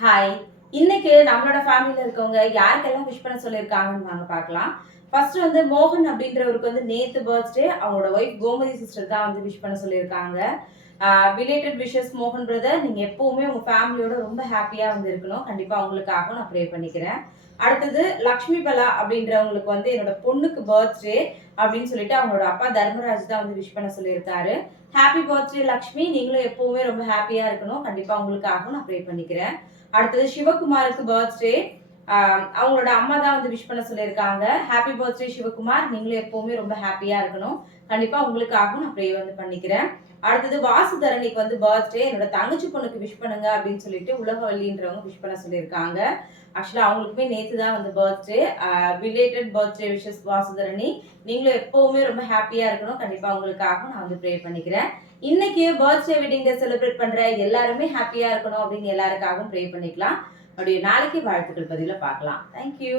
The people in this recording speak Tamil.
ஹாய் இன்னைக்கு நம்மளோட ஃபேமிலியில் இருக்கவங்க யாருக்கெல்லாம் விஷ் பண்ண சொல்லியிருக்காங்கன்னு நாங்கள் பார்க்கலாம். ஃபர்ஸ்ட் வந்து மோகன் அப்படின்றவருக்கு வந்து நேத்து பர்த்டே அவங்களோட ஒய்ஃப் கோமதி சிஸ்டர் தான் வந்து விஷ் பண்ண சொல்லியிருக்காங்க. ரிலேட்டட் விஷஸ் மோகன் பிரதர் நீங்க எப்பவுமே உங்க ஃபேமிலியோட ரொம்ப ஹாப்பியா வந்து இருக்கணும். கண்டிப்பா அவங்களுக்காக நான் ப்ரே பண்ணிக்கிறேன். அடுத்தது லக்ஷ்மி பலா அப்படின்றவங்களுக்கு வந்து என்னோட பொண்ணுக்கு பர்த்டே அப்படின்னு சொல்லிட்டு அவங்களோட அப்பா தர்மராஜ் தான் வந்து விஷ் பண்ண சொல்லியிருக்காரு. Happy birthday Lakshmi. நீங்களும் எப்பவுமே ரொம்ப ஹாப்பியா இருக்கணும். கண்டிப்பா உங்களுக்காகவும் நான் ப்ரே பண்ணிக்கிறேன். அடுத்தது சிவகுமாருக்கு பர்த்டே அவங்களோட அம்மா தான் வந்து விஷ் பண்ண சொல்லியிருக்காங்க. Happy birthday Sivakumar. நீங்களும் எப்பவுமே ரொம்ப ஹாப்பியா இருக்கணும். கண்டிப்பா உங்களுக்காகவும் நான் ப்ரே வந்து பண்ணிக்கிறேன். அடுத்தது வாசுதரணிக்கு வந்து பர்த்டே என்னோட தங்கச்சி பொண்ணுக்கு விஷ் பண்ணுங்க அப்படின்னு சொல்லிட்டு உலகவல்லின்றவங்க விஷ் பண்ண சொல்லியிருக்காங்க. ஆக்சுவலாக அவங்களுக்குமே நேற்று தான் வந்து birthday related birthday wishes Vasudharani. நீங்களும் எப்பவுமே ரொம்ப ஹாப்பியா இருக்கணும். கண்டிப்பா உங்களுக்காகவும் நான் வந்து ப்ரே பண்ணிக்கிறேன். இன்னைக்கு பர்த்டே வெட்டிங் டே செலிப்ரேட் பண்ற எல்லாருமே ஹாப்பியா இருக்கணும் அப்படின்னு எல்லாருக்காகவும் ப்ரே பண்ணிக்கலாம். அப்படியே நாளைக்கு வாழ்த்துக்கள் பதிவில் பார்க்கலாம். தேங்க்யூ